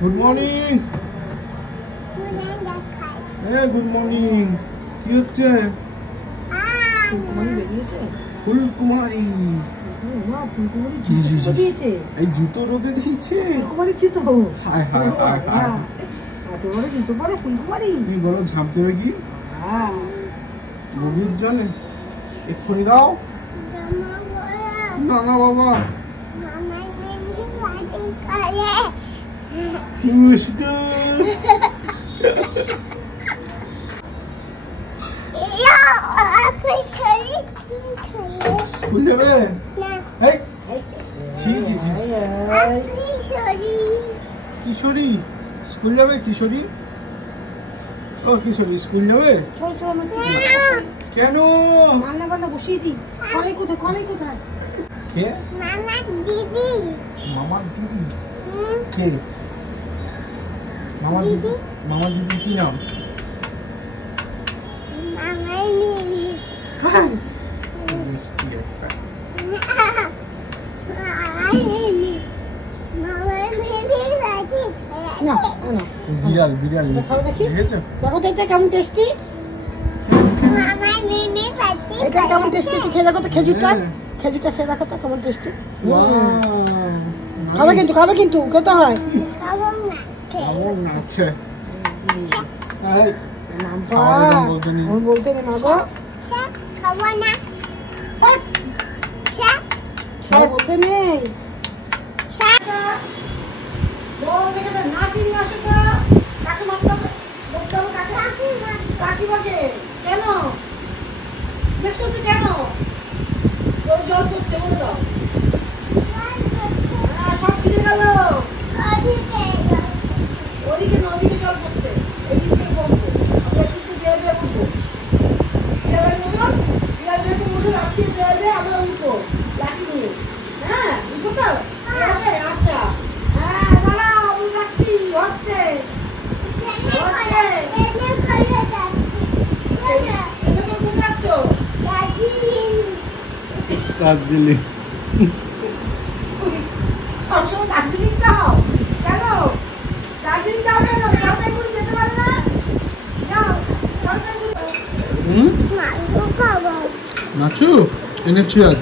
Good morning. হ্যাঁ good morning. কি হচ্ছে? ফুলকুমারি এই জুতো রোদে দিয়েছে। তুমি বলো ঝাঁপ দেবে কি গভীর জলে? এক্ষুনি দাও না। না বাবা স্কুল যাবে? কিশোরী স্কুল যাবে? কিশোরী ও কিশোরী স্কুল যাবে কেন? রান্না বান্না বসিয়ে দিই। কলাই কোথায়? কলাই কোথায়? কে? মামার দিদি। মামার দিদি কে? মামার দিদি? মামার দিদি কি নাম? মামার মিমি। বিড়াল বিড়াল দেখেছো? দেখো তো এটা কেমন টেস্টি। মামার মিমি পাতি। এটা কেমন টেস্টি একটু খেয়ে দেখো তো। খেজুরটা খেজুরটা খেয়ে দেখো তো কেমন টেস্টি। খাবে কিন্তু খাবে কিন্তু খেতে হয়। খাবো না। খাবো না। আচ্ছা বলতে নেই মা গো। খাবো না। বলতে নেই। কাকিমাকে কেন জিজ্ঞেস করছে? কেন ওই জল পড়ছে বলে দাও। সব কিছু গেল ওদিকে না, ওদিকে জল পড়ছে। এদিকে বলবো আমরা কিন্তু বেরবে উঠবো। বিড়ালের মতন বিড়াল যেহেতু উঠে রাখিয়ে বেরবে আমরা উঠবো লাঠি নিয়ে। হ্যাঁ উঠবো তো? আচ্ছা হ্যাঁ দাঁড়াও আমি যাচ্ছি। হচ্ছে দার্জিলিং। দার্জিলিং যাও কেন? দার্জিলিং যাও কেন? জলপাইগুড়ি যেতে পারো না? যাও জলপাইগুড়ি। নাচু এনেছি আজ।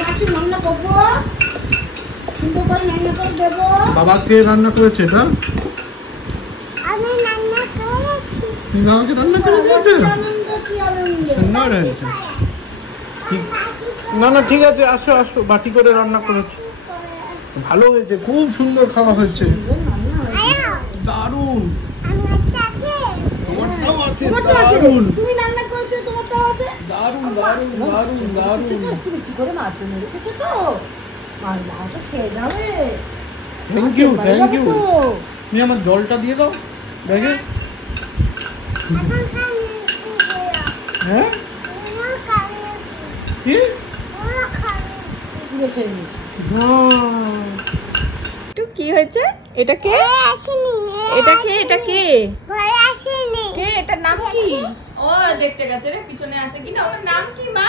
নাচু রান্না করবো, সুন্দর করে রান্না করে দেবো। বাবা কে রান্না করেছে এটা? আমি রান্না করেছি। তুমি বাবাকে রান্না করে দিয়েছো? আনন্দ কি আনন্দ। সুন্দর হয়েছে। না না ঠিক আছে, আসো আসো। বাটি করে রান্না করেছি, ভালো হয়েছে, খুব সুন্দর খাওয়া হয়েছে। দারুণ। তোমারটাও আছে দারুণ। তুমি রান্না করেছো তোমারটাও আছে দারুণ দারুণ দারুণ দারুণ। একটু বেশি করে মার জন্য রেখেছো তো। মারটা খেয়ে যাবে। Thank you thank you. তুমি আমার জলটা দিয়ে দাও ব্যাগে। হ্যাঁ কি? কি হয়েছে? এটা কে? এটা কে? এটা কে? কে? এটার নাম কি? ও দেখতে গেছে রে, পিছনে আছে কিনা। ওটার নাম কি মা?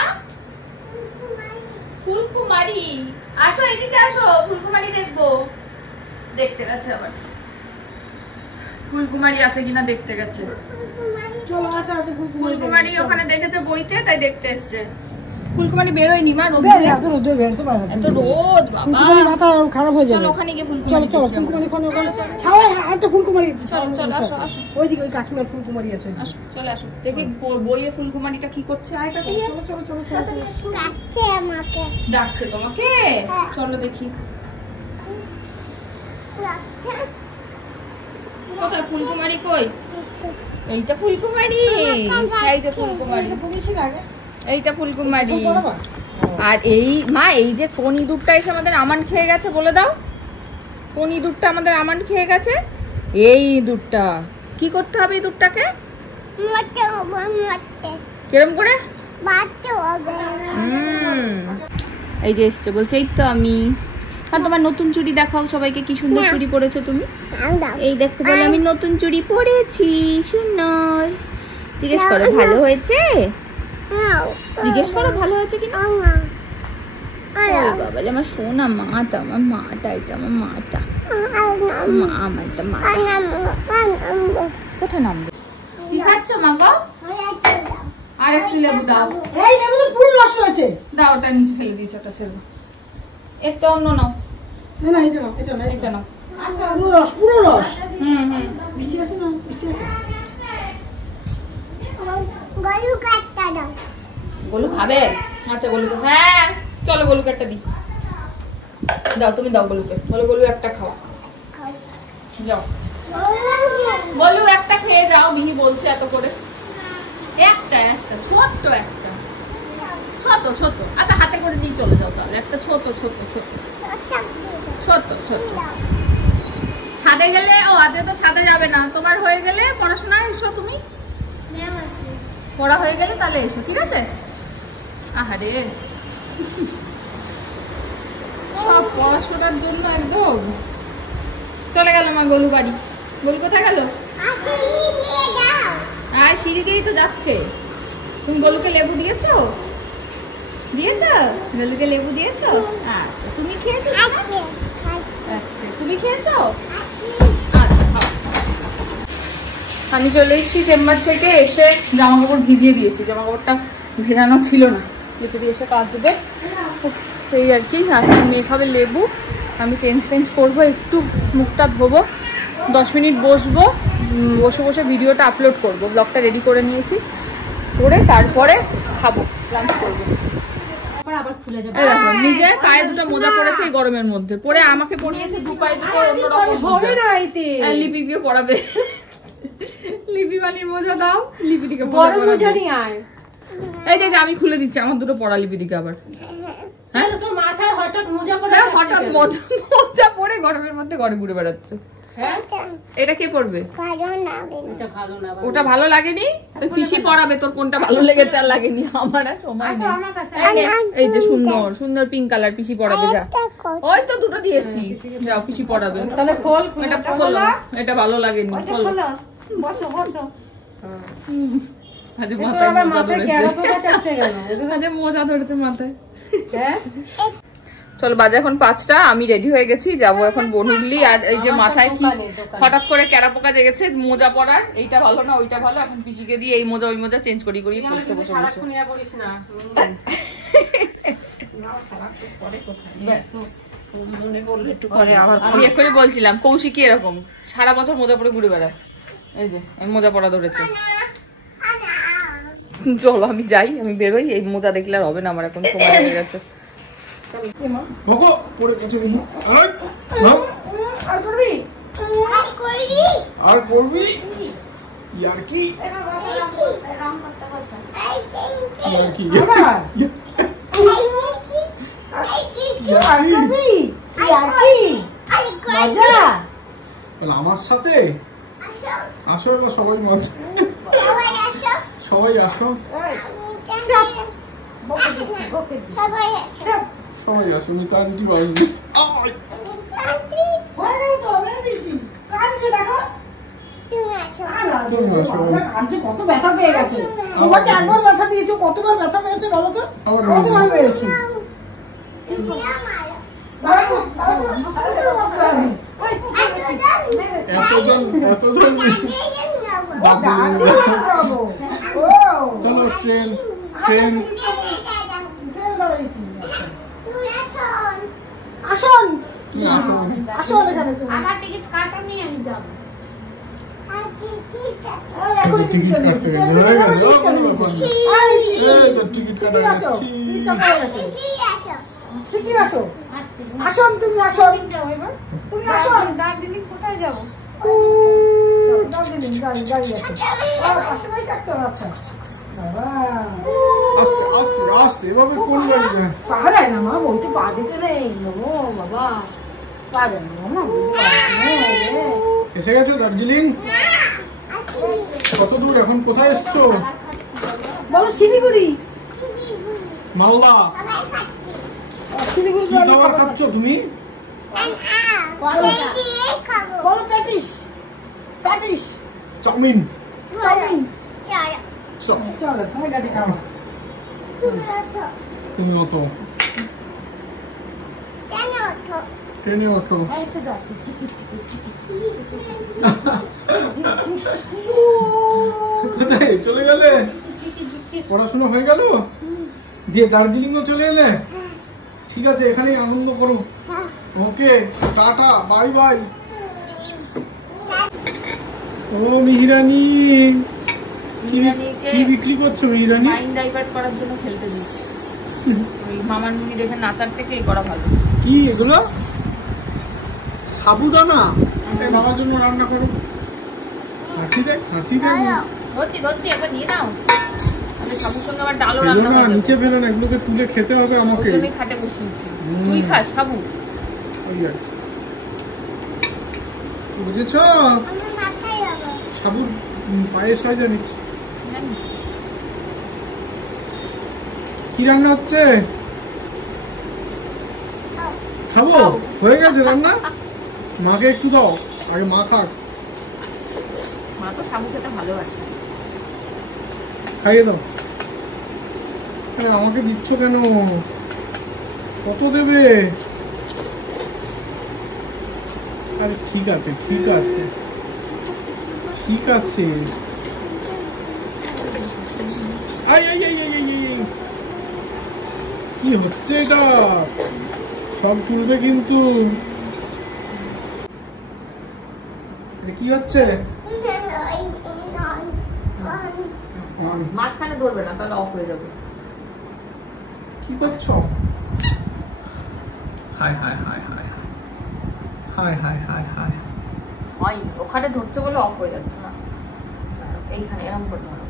ফুলকুমারি। আসো এদিকে আসো, ফুলকুমারি দেখবো। দেখতে গেছে আবার। ফুলকুমারি আছে কিনা দেখতে গেছে। ফুলকুমারি ওখানে দেখেছে বইতে, তাই দেখতে এসছে। ফুলকুমারি বেরোয়নি মা, রোদ এত রোদ বাবা, খারাপ হয়ে যাবে। ওখানে গিয়ে ফুলকুমারি ফুলকুমারি চলো আসো আসো। ওইদিকে ওই কাকিমার ফুলকুমারি আছে। আসো চলে আসো, দেখি বইয়ে ফুলকুমারিটা কি করছে। আয় কাকি, চলো চলো চলো। ডাকছে তোমাকে? চলো দেখি কোথায় ফুলকুমারি। কই? এইটা ফুলকুমারি। এই যে ফুলকুমারি, এইটা ফুলকুমারি। আর এই মা, এই যে কোন ইঁদুরটা এসে আমাদের আমান খেয়ে গেছে বলে দাও। কোন ইঁদুরটা আমাদের আমান খেয়ে গেছে? এই ইঁদুরটা। কি করতে হবে ইঁদুরটাকে? কিরম করে? এই যে এসছে বলছে এই তো আমি। আর তোমার নতুন চুড়ি দেখাও সবাইকে, কি সুন্দর চুড়ি পরেছো তুমি। এই দেখো বলে আমি নতুন চুড়ি পরেছি, সুন্দর। জিজ্ঞেস করো ভালো হয়েছে? জিজ্ঞেস করো ভালো হয়েছে কিনা। বাবা আমার সোনা মাটা, আমার মাটা, এটা আমার মাটা। কোথায় নামবে? কি খাচ্ছ মা গো? আর একটু লেবু দাও। এই লেবু তো পুরো রস রয়েছে। দাও, ওটা নিচে ফেলে দিয়েছো, ওটা ছেড়ে দাও। একটু অন্য নাও। না এটা নাও, এটা নাও। আচ্ছা পুরো রস, পুরো রস। গলু কাটটা দাও। গোলু খাবে? আচ্ছা গোলুকে, হ্যাঁ চলো গোলুকে একটা দিই। দাও, তুমি দাও গোলুকে। বলো গোলু একটা খাও। যাও গোলু একটা খেয়ে যাও, মিহি বলছে এত করে। একটা একটা ছোট্ট একটা, ছোট ছোট। আচ্ছা হাতে করে দিয়ে চলে যাও তাহলে। একটা ছোট ছোট ছোট ছোট ছোট। ছাদে গেলে, ও আজকে তো ছাদে যাবে না, তোমার হয়ে গেলে পড়াশোনায় এসো। তুমি পড়া হয়ে গেলে তাহলে এসো, ঠিক আছে? আহারে সব পড়াশোনার জন্য একদম চলে গেল মা গোলু বাড়ি। গোলু কোথায় গেল? আর সিঁড়ি দিয়েই তো যাচ্ছে। তুমি গোলুকে লেবু দিয়েছো? দিয়েছো? গোলুকে লেবু দিয়েছো? আচ্ছা তুমি খেয়েছো? আচ্ছা তুমি খেয়েছো? আচ্ছা খাও। আমি চলে এসেছি চেম্বার থেকে, এসে জামা কাপড় ভিজিয়ে দিয়েছি। জামা কাপড়টা ভেজানো ছিল না, লিপি দিয়ে এসে কাচবে। এই আর কি। আর মেয়ে খাবে লেবু, আমি চেঞ্জ করবো, একটু মুখটা ধোবো, 10 মিনিট বসবো, বসে বসে ভিডিওটা আপলোড করব। ব্লগটা রেডি করে নিয়েছি, করে তারপরে খাবো, লাঞ্চ করবো। নিজে পায়ে দুটো মোজা পড়েছে এই গরমের মধ্যে, পরে আমাকে পরিয়েছে দু পায়ে দুটো অন্যরকম মোজা। লিপি দিয়ে পরাবে। লিপি বানির মোজা দাও, লিপি দিকে বড় মোজা নিয়ে আয়। এই যে আমি খুলে দিচ্ছি আমার দুটো পড়া লিপি দিকে আবার। হ্যাঁ তোর মাথায় হঠাৎ মোজা পড়ে, হঠাৎ মোজা পরে গরমের মধ্যে ঘরে ঘুরে বেড়াচ্ছে। এটা কে পড়বে? ওটা ভালো লাগেনি, পিসি পড়াবে। তোর কোনটা ভালো লেগেছে আর লাগেনি? আমার সময় এই যে সুন্দর সুন্দর পিঙ্ক কালার, পিসি পড়াবে। যা ওই তো দুটো দিয়েছি, যাও পিসি পড়াবে। তাহলে খোল, এটা খোলো। এটা ভালো লাগেনি, খোলো। বসো বসো। আজ মাথায় মোজা ধরেছে, আজ মোজা ধরেছে মাথায়। চলো বাজে এখন 5টা, আমি রেডি হয়ে গেছি, যাবো এখন বনহুগলি। আর এই যে মাথায় কি হঠাৎ করে ক্যারা পোকা জেগেছে মোজা পরার, এইটা ভালো না ওইটা ভালো, এখন পিসিকে দিয়ে এই মোজা ওই মোজা চেঞ্জ করি করছে বসে বসে। আমি এক্ষুনি বলছিলাম কৌশিকী এরকম সারা বছর মোজা পরে ঘুরে বেড়ায়। এই যে আমি মোজা পরা ধরেছে। চলো আমি যাই, আমি বেরোই, এই মোজা দেখলে আর হবে না আমার, এখন সময় হয়ে গেছে। আর করবি ইয়ার কি? আমার সাথে আসো, এবার সবাই মজা, সবাই আসো, সবাই আসো। মিতাঞ্জি বাজবে কত ব্যথা পেয়ে গেছে। তোমাকে একবার ব্যথা দিয়েছো, কতবার ব্যথা পেয়েছে বলো তো? কতবার পেয়েছি? চলো ট্রেন ট্রেন আসুন আসুন এখানে। আমার টিকিট কাটো নি, আমি যাবো। আসুন তুমি আসুন, তুমি আসুন। দার্জিলিং কোথায় যাবো? দার্জিলিং গাড়ি আছে, পাশে গাড়ি কাটতে হবে। আচ্ছা আস্তে আস্তে আস্তে, এভাবে কোন গাড়ি যায়? পা যায় না মা, বইতে পা দিতে নেই। ও বাবা, পা যায় না মা, এসে গেছো দার্জিলিং? কত দূর এখন? কোথায় এসছো? বলো শিলিগুড়ি, মালদা। শিলিগুড়ি। কি খাবার খাচ্ছ তুমি? বলো প্যাটিস, প্যাটিস, চাউমিন। চাউমিন। চলো হয়ে গেছে খাওয়া। তুমি অত ট্রেনে ওঠো। এই তো যাচ্ছে চিকি চিকি চিকি কোথায় চলে গেলে? পড়াশোনা হয়ে গেল? দিয়ে দার্জিলিংও চলে এলে? ঠিক আছে, এখানেই আনন্দ করো। ওকে, টাটা, বাই বাই। ও মিহিরানি, কি বিক্রি করছো মিহিরানি? মাইন্ড ডাইভার্ট করার জন্য খেলতে দিচ্ছি। ওই মামার মুভি দেখে নাচার থেকে এই করা ভালো। কি এগুলো? সাবুদানা? এই বাবার জন্য রান্না করো। হাসি দেখ, হাসি দেখ। ধরছি ধরছি, একবার নিয়ে নাও। আমি সাবুর সঙ্গে আবার ডালও ফেলো রান্না না, করবো। নিচে ফেলো না, এগুলোকে তুলে খেতে হবে আমাকে। ওই জন্যই খাটে বসিয়েছি। তুই খাস সাবু। ওই আর কি। বুঝেছো? সাবুর পায়েস হয় জানিস? জানি। কি রান্না হচ্ছে? খাবো? হয়ে গেছে রান্না? মাকে একটু দাও, আগে মা খাক। মা তো সাবু খেতে ভালোবাসে। খাইয়ে দাও। আরে আমাকে দিচ্ছ কেন? কত দেবে? আরে ঠিক আছে, ঠিক আছে, ঠিক আছে। I I I I I I. কি হচ্ছে এটা? সব তুলবে কিন্তু। এটা কি হচ্ছে? মাঝখানে ধরবে না, তাহলে অফ হয়ে যাবে। কি করছো? High high high high high high high high. হয় ওখানে ধরছে বলে অফ হয়ে যাচ্ছে না। এইখানে এরকম করে ধরো।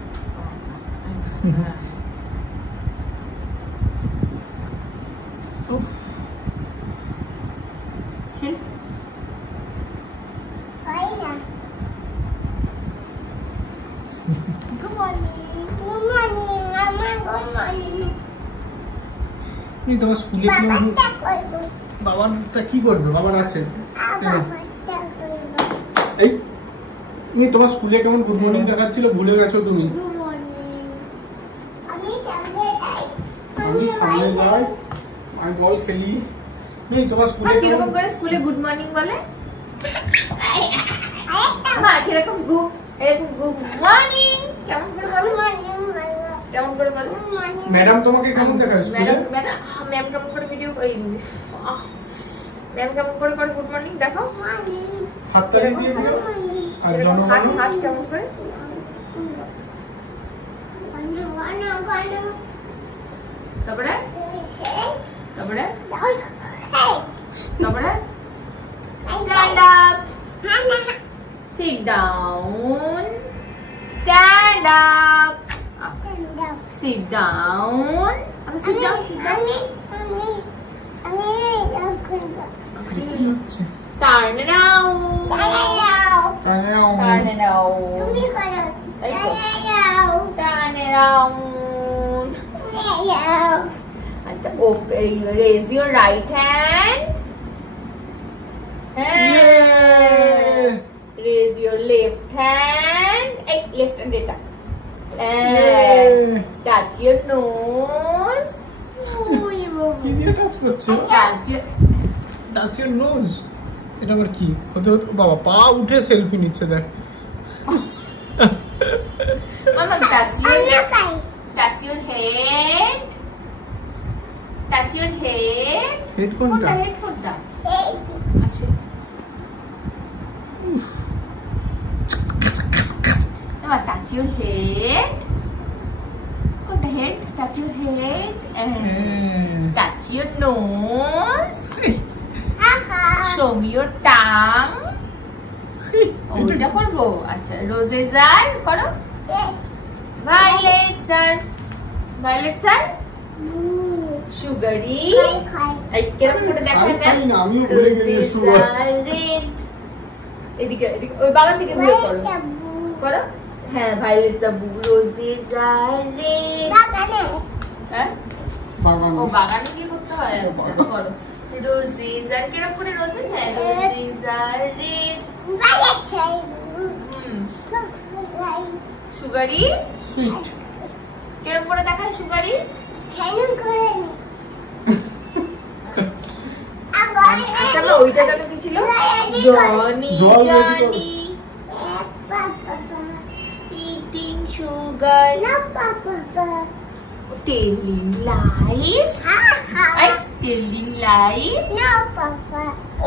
উফ, selfie. Good morning. Good morning. Mama, good morning. এই তোমার স্কুলে কি বাবাটা করবো। বাবারটা কি করবে? বাবার আছে। বাবাটা করবো। এই এই তোমার স্কুলে কেমন গুড মর্নিং দেখাচ্ছিল, ভুলে গেছো তুমি? Good morning. আমি সামনে যাই। আমি সামনে যাই, আমি বল খেলি। এই তোমার স্কুলে আর কিরকম করে স্কুলে গুড মর্নিং বলে? হ্যাঁ কিরকম এরকম গুড মর্নিং কেমন করে বলো? কেমন করে বলো? ম্যাডাম তোমাকে কেমন দেখায় স্কুলে? ম্যাম কেমন করে ভিডিও ম্যাম কেমন করে করে গুড মর্নিং দেখো। হাততালি দিয়ে দিও। আর এরকম হাত জনগণ হাত কেমন করে? তারপরে তারপরে তারপরে stand up, sit down, stand up, sit down, sit down, sit down, turn around, turn around, turn around. আচ্ছা, raise your right hand. Raise your left hand. Hey, left hand এটা. And touch your nose. কি দিয়ে touch করছো? Touch your nose. এটা আবার কি? হতে হতে বাবা পা উঠে সেলফি নিচ্ছে দেখ। Mama, touch your head. Touch your head. Head কোনটা? হেড কোনটা? আচ্ছা। Now touch your head. কোনটা head? Touch your head. Touch your nose. Show me your tongue. ওটা করবো? আচ্ছা, roses are করো। Violets are sugary. এই কেরকম করে দেখায় ম্যাম? আমিও ভুলে গেছি Roses সুগার। are red. এদিকে এদিকে ওই বাগান থেকে ঘুরে করো করো। হ্যাঁ, violet are blue. Roses are red. হ্যাঁ, বাগান। ও বাগানে কি করতে হয়? আচ্ছা করো। Roses are কিরকম করে roses? হ্যাঁ, roses are red. Sugar is sweet. কিরকম করে দেখায়? Sugar is আচ্ছা মা ওইটা যেন কি ছিল? Johnny Johnny eating sugar, telling lies, telling lies.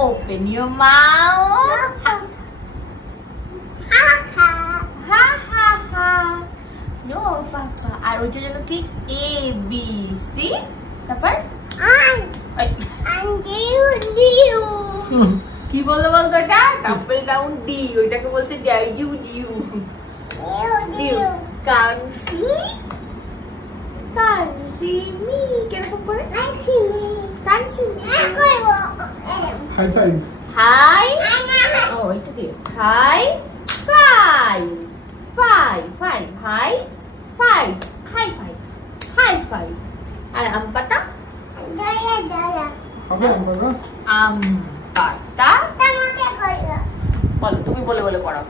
Open your mouth. Ha ha ha. No papa. আর ওইটা যেন কি? A B C. তারপর কি বললো বলতো এটা? ডাম্পল ডাউন ডি, ওইটাকে বলছে ডিউ ডিউ ডিউ। কানসি মি কিরকম করে? কানসি মি হাই ফাইভ। হাই ও এটা কি? High five five five high five high five high five. আর আম পাতা? আম পাতা বলো, তুমি বলে বলে পড়ো।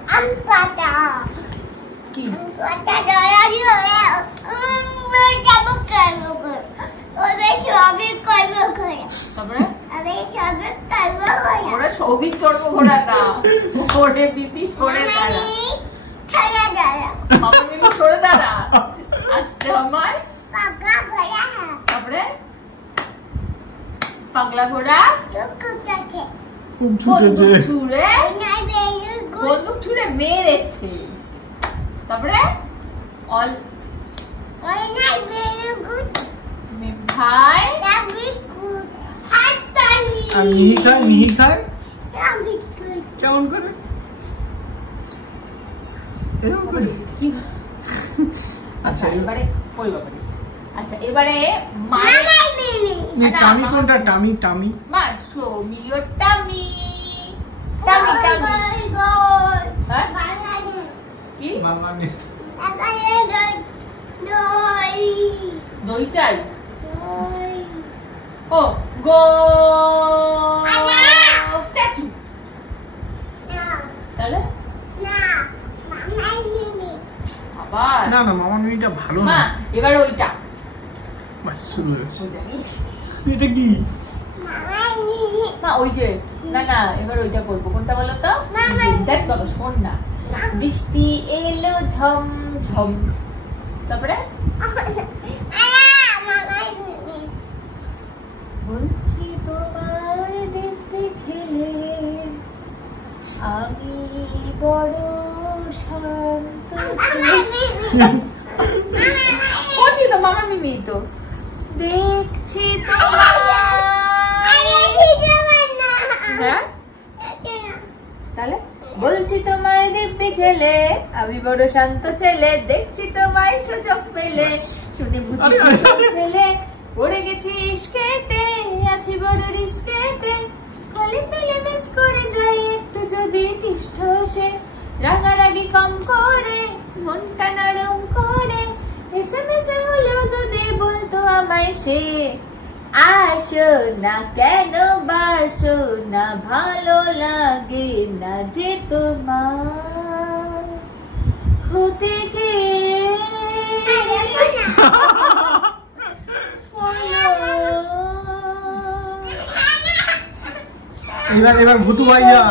কি? তারপরে ওরা সবই চড়বো ঘোড়া না, ওরে বিপি সরে দাঁড়া, আমার বিপি সরে দাঁড়া আসছে আমার। তারপরে পাগলা ঘোড়া খুব ছুটেছে, বন্দুক ছুড়ে মেরেছে। তারপরে অল ভাই আর মিহি খায়, মিহি খায় কেমন করে? এরকম করে। আচ্ছা এবারে ওই ব্যাপারে, আচ্ছা এবারে টামি কোনটা? টামি টামি মা show me your tummy tummy tummy. কি মানে দই চাই? ও গো স্ট্যাচু। তাহলে আবার না না মামা মিমিটা ভালো না। মা এবার ওইটা বাস শুরু হয়েছে। ওইটা কি? এটা কি? মা ওই যে না না এবার ওইটা করবো। কোনটা বলো তো? দেখ বাবা শোন না। বৃষ্টি এলো ঝম ঝম। তারপরে বলছি তোমার দেখতে খেলে আমি বড় শান্ত। বলছি তো মামা মিমি তো দেখছি তোমার। হ্যাঁ তাহলে বলছি তোমায় দিব্যি খেলে আমি বড় শান্ত ছেলে, দেখছি তোমায় সুযোগ পেলে শুনে বুঝি ফেলে পড়ে গেছি ইস্কেতে, আছি বড় রিস্কেতে, হলে পেলে মিস করে যাই একটু যদি তিষ্ঠ সে, রাগারাগি কম করে মনটা নরম করে, এসএমএসে হলেও যদি বলতো আমায় সে, আসো না কেন বাসো না ভালো লাগে না যে তোমার ক্ষতি কে। এবার ভুতু ভাইয়া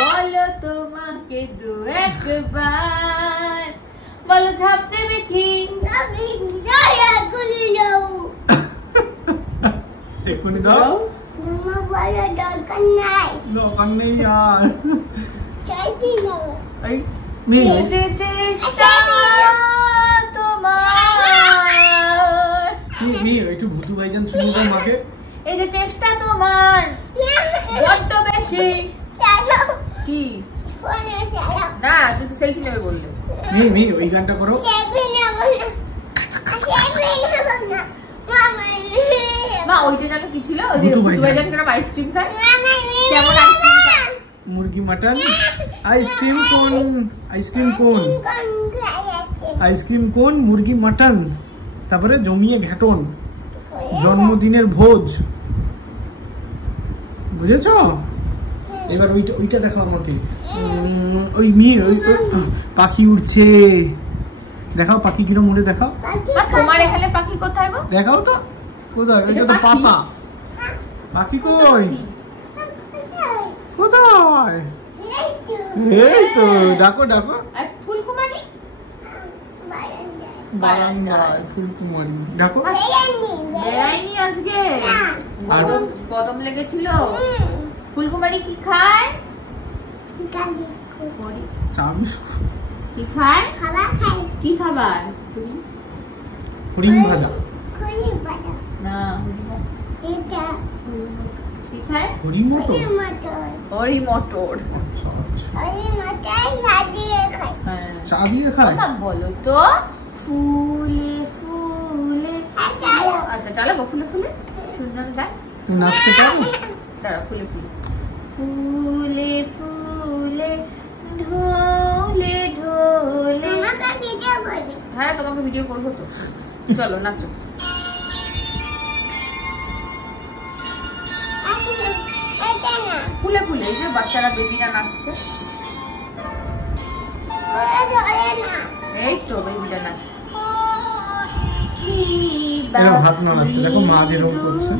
বলো তোমাকে দু একবার বলো ঝাপছে কি? এক্ষুনি দাও। দরকার নেই আর। এই যে চেষ্টা তোমার, একটু ভুতু ভাইজান শুনুন মাকে। এই যে চেষ্টা তোমার বড্ড বেশি। কি না তুই তো সেলফি নেবে বললে। ওই গানটা করো। মা ওইটা জানো কি ছিল? ওই যে ভুতু ভাইজান কেন আইসক্রিম খায়? কেমন আইসক্রিম খায়? মুরগি মাটন আইসক্রিম কোন? আইসক্রিম কোন? আইসক্রিম কোন? মুরগি মাটন, তারপরে জমিয়ে ঘাটন, জন্মদিনের ভোজ। বুঝেছ? এবার ওইটা দেখো আমাকে। ওই পাখি উড়ছে, দেখাও পাখি কিরম উড়ে দেখাও। তোমার এখানে পাখি কোথায় গো? দেখাও তো কোথায়? এটা তো পাতা। পাখি কই? কোথায়? এই তো, ডাকো ডাকো। আর ফুলকুমারি বারান্দায়। ফুলকুমারি ডাকো। বেড়াইনি আজকে, গরম লেগেছিল। ফুলকুমারি কি খায়? চা বিস্কুট। কি খায়? কি খাবার? হরিণ ভাজা না, কি খায়? হরি মটর। হরি মটর। আচ্ছা আচ্ছা, হ্যাঁ, চা দিয়ে খায়। না বলো তো। ফুলে ফুলে, আচ্ছা চালাবো। ফুলে ফুলে সুন্দর গায়। তুমি নাচতে পারো? দাঁড়া, ফুলে ফুলে। ফুলে ফুলে ঢোলে ঢোলে। হ্যাঁ, তোমাকে ভিডিও করবো তো। চলো নাচো। ফুলে ফুলে, এই যে বাচ্চারা, বেবিরা নাচছে। এই তো বেবিরা নাচছে। এরা ভাত না নাচছে, দেখো মা যেরকম করছে।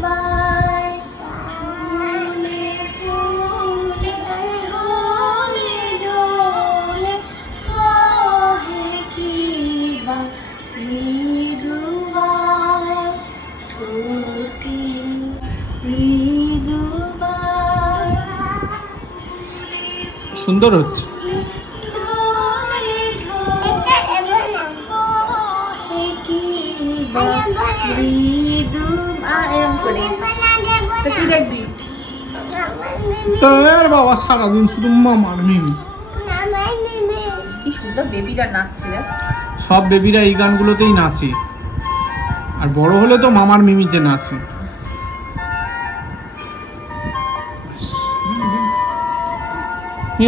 সুন্দর হচ্ছে। বাবা সারাদিন শুধু মামার মিমি। কি সুন্দর বেবিরা নাচছে। সব বেবিরা এই গানগুলোতেই নাচে, আর বড় হলে তো মামার মিমিতে নাচে।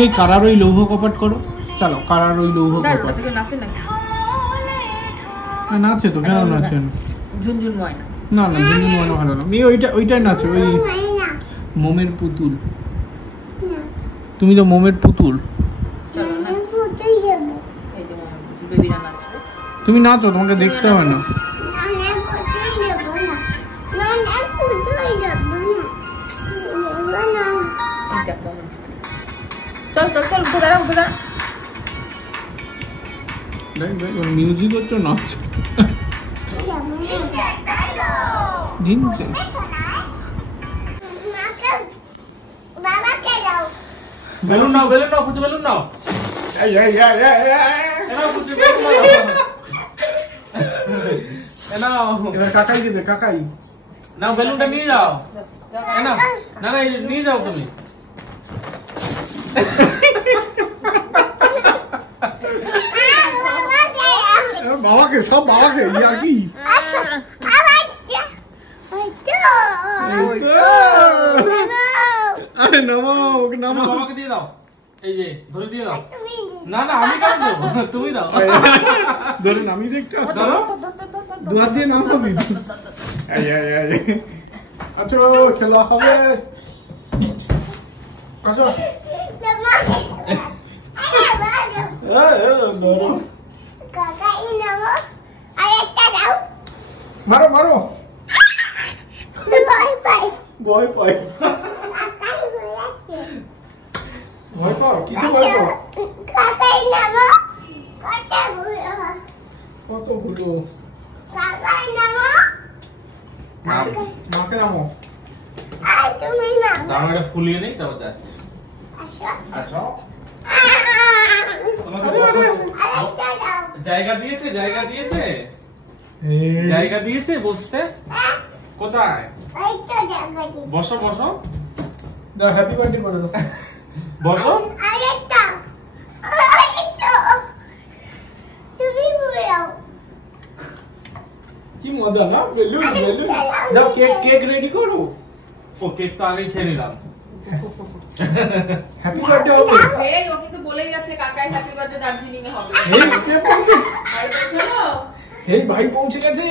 এই কারার ওই লৌহ কপাট করো। চলো, কারার ওই লৌহ কপাট। নাচে নাকি? নাচে তো, কেন নাচে না? ঝুনঝুন ময়না। না না, ঝুনঝুন ময়না ভালো না। ওইটাই নাচে, ওই মোমের পুতুল। তুমি তো মোমের পুতুল। বেবিরা নাচবে। তুমি নাচো, তোমাকে দেখতে হয় না। চল চল চল, উঠে দাঁড়া, উঠে দাঁড়া। মিউজিক হচ্ছে, নাচ। বেলুন নাও, বেলুন নাও, কুচি বেলুন নাও। কাকাই দেবে, কাকাই নাও, বেলুনটা নিয়ে যাও। না না, নিয়ে যাও তুমি। বাবাকে, সব বাবাকে। আর কি আরে নামো, ওকে নামো। বাবাকে দিয়ে দাও, এই যে ধরে দিয়ে দাও। না না, আমি কেন দেবো, তুমি দাও। ধরে নামিয়ে দেখতে আসতো, দু হাত দিয়ে নামো। আচ্ছা, খেলা হবে। আসো। মারো মারো। ভয় পাই, ভয় পাও? কিসে ভয় পাও? কত ভুলো। মাকে নামো। তার একটা ফুলিয়ে নেই, তারপর যাচ্ছি। আচ্ছা, জায়গা দিয়েছে, জায়গা দিয়েছে, জায়গা দিয়েছে বসতে। কোথায়? বসো বসো, হ্যাপি বার্থডে করে দাও। বসো। কি মজা না? Balloon balloon. যাও, কেক কেক রেডি করো। ও কেক তো আগেই খেয়ে নিলাম। হ্যাপি বার্থডে হবে। এই ও কিন্তু বলেই যাচ্ছে কাকাই হ্যাপি বার্থডে দার্জিলিং এ হবে। এই কে বলতো? আরে চলো, এই ভাই পৌঁছে গেছে।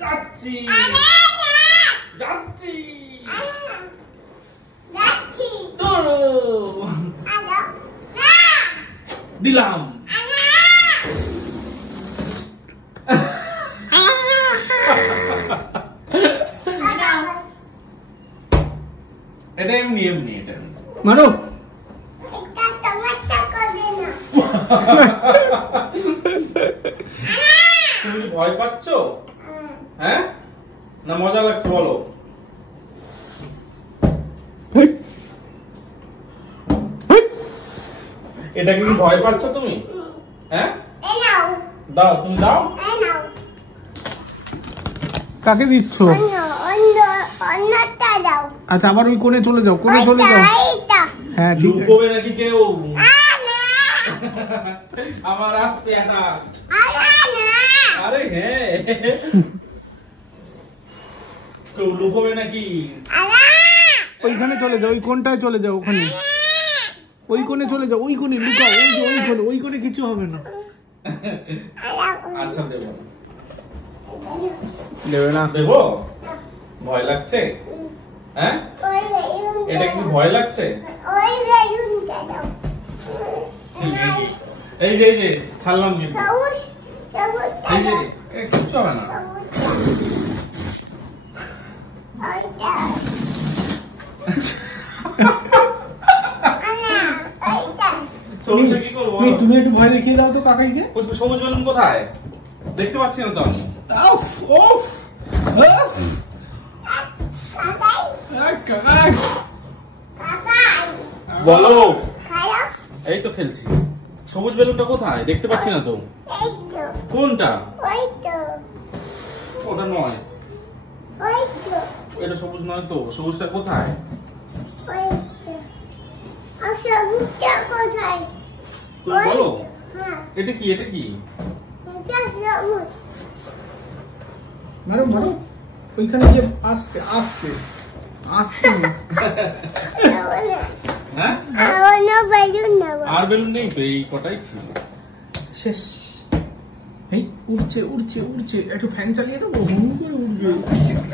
যাচ্ছি যাচ্ছি, ধরো দিলাম। এটা এমনি এমনি এটা এমনি। মারো। এটা টমেটো করে না। তুমি কি ভয় পাচ্ছ? হ্যাঁ না মজা লাগছে বলো? এটা কি ভয় পাচ্ছ তুমি? হ্যাঁ এই নাও, দাও তুমি দাও। এই নাও। কাকে দিচ্ছ? অন্যটা দাও। আচ্ছা আবার ওই কোণে চলে যাও, কোণে চলে যাও। এইটা। হ্যাঁ ঠিক আছে। লুকোবে নাকি কেউ? না। আমার আসছে এটা। না। আরে হ্যাঁ কেউ লুকোবে নাকি? ওইখানে চলে যাও, ওই কোণটায় চলে যাও, ওখানে ওই কোণে চলে যাও, ওই কোণে লুকাও, ওই যে ওই কোণে, ওই কোণে কিছু হবে না। আচ্ছা দেবো দেবে না। দেবো? ভয় লাগছে? হ্যাঁ এটা কি ভয় লাগছে? ওই বেলুনটা দাও। এই যে ছাড়লাম কিন্তু। সবুজ, সবুজ এই যে কিচ্ছু হবে না। ওইটা। আনা, ওইটা। সবুজটা কি করবো বলো? তুমি একটু ভয় দেখিয়ে দাও তো কাকাইকে। সবুজ বেলুন কোথায়? দেখতে পাচ্ছি না তো আমি। উফ, উফ, উফ। কাকাই, কাকাই। কাকাই। বলো। খারাপ। এই তো খেলছি। সবুজ বেলুনটা কোথায়? দেখতে পাচ্ছি না তো। এই তো, কোনটা? ওই তো, ওটা নয়, ওই তো, এটা সবুজ নয় তো। সবুজটা কোথায়? ওই তো। আর সবুজটা কোথায়? তুমি বলো। হ্যাঁ, এটা কি? এটা কি? এটা সবুজ। মারো মারো, ওইখানে গিয়ে আস্তে আস্তে আস্তে। এটা বলে। হ্যাঁ আর অন্য বেলুন নেব। আর বেলুন নেই তো, এই কটাই ছিল। শেষ। এই উড়ছে উড়ছে উড়ছে, একটু ফ্যান চালিয়ে দেবো, হু করে উড়বে।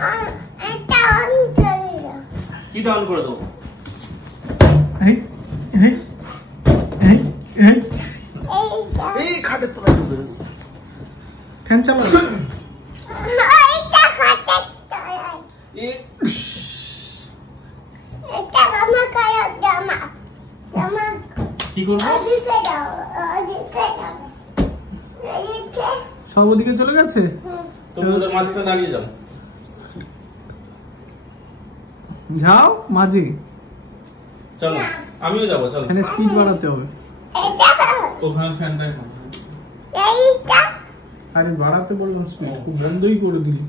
আর এটা অন করে দাও। কি ডাউন করে দেবো? এই এই এই এই এইটা। এই খাটের তলায় ঢুকে দেবো। ফ্যান চালাও। এইটা খাটের তলায়। এ- এটা জামা কালো জামা। জামা কি করবো? ওদিকে দাও, ওদিকে দাও। এদিকে। সব ওদিকে চলে গেছে। তুমি ওদের মাঝখানে দাঁড়িয়ে যাও। যাও মাঝে, চলো আমিও যাবো, চলো। ফ্যানের স্পিড বাড়াতে হবে। এটা। ওখানে ফ্যানটা এখন। এইটা। আরে বাড়াতে বললাম স্পিড, তুই বন্ধই করে দিলি।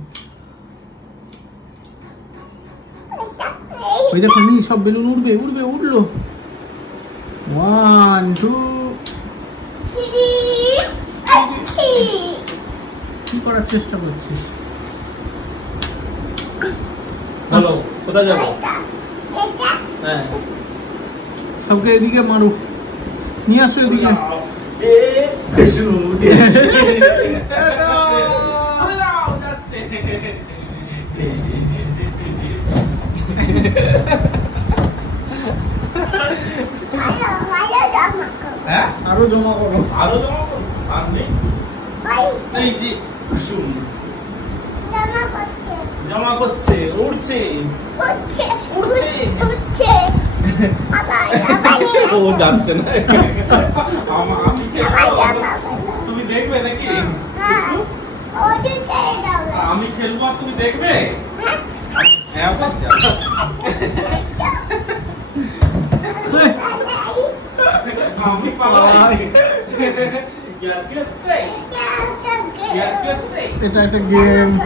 এটা। ওই দেখো নি সব বেলুন উড়বে উড়বে, উড়লো। 1 2। কি করার চেষ্টা করছিস? বলো কোথায় যাবো? এটা। হ্যাঁ সবকে এদিকে মারো, নিয়ে আসো এদিকে। ভালো, ভালো জামা করো। হ্যাঁ আরো জমা করো। আরো জমা করো? আর নেই? ওই এই যে কুসুম জামা করছে। জমা করছে, উড়ছে। উঠছে, উঠছে। উঠছে। আবার, আবার নিয়ে ও আসো। যাচ্ছে না। আমি আবার খেলবো, জামা করো। তুমি দেখবে নাকি? হ্যাঁ, ওদিকে দাও। আমি খেলবো আর তুমি দেখবে? হ্যাঁ, হ্যাঁ বলছি। আমি পাবো। ইয়ার কি হচ্ছে? ইয়ার কি হচ্ছে? এটা একটা গেম।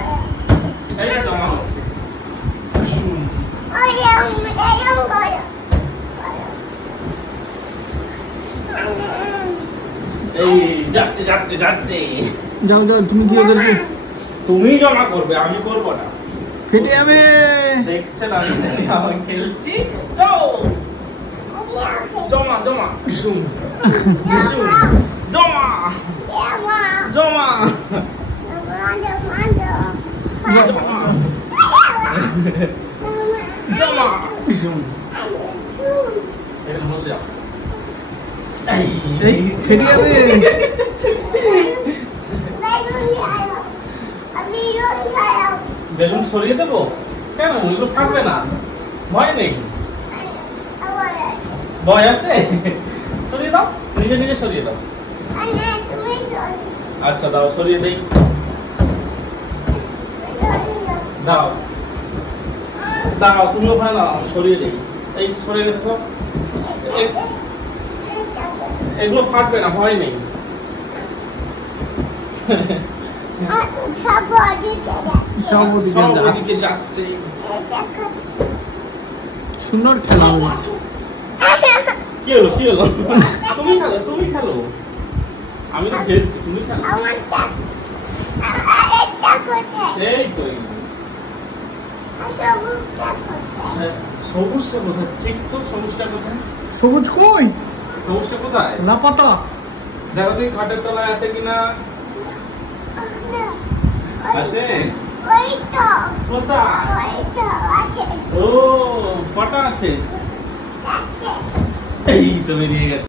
এই যে জমা হচ্ছে। কুসুম এই যাচ্ছে যাচ্ছে যাচ্ছে। যাও যাও, তুমি গিয়ে ওদেরকে। তুমি জমা করবে, আমি করবো না। ফেটে যাবে। দেখছেন আমি খেলছি। যাও জমা জমা কুসুম কুসুম জমা জমা জমা কুসুম। এখানে বসে যাও। এই এই ফেটে যাবে। বেলুন সরিয়ে দেবো? কেন, ওইগুলো থাকবে না, ভয় নেই। ভয় আছে? সরিয়ে দাও, নিজে নিজে সরিয়ে দাও। আচ্ছা দাও, সরিয়ে দেই, দাও দাও, তুমি ওখানে দাও, আমি সরিয়ে দিই। এই সরিয়ে গেছে তো, এগুলো ফাটবে না, ভয় নেই। সব ওদিকে যাচ্ছে। সুন্দর খেলা হবে। কি হলো, কি হলো? তুমি খেলো, তুমি খেলো, আমি তো খেলছি, তুমি খেলো। এই তো সবুজটা কোথায়? ঠিক তো, সবুজটা কোথায়? সবুজ কই? সবুজটা কোথায়? লাপাতা। দেখো তুই খাটের তলায় আছে কিনা। আছে? কোথায়? ও, কটা আছে? এই তো বেরিয়ে গেছে।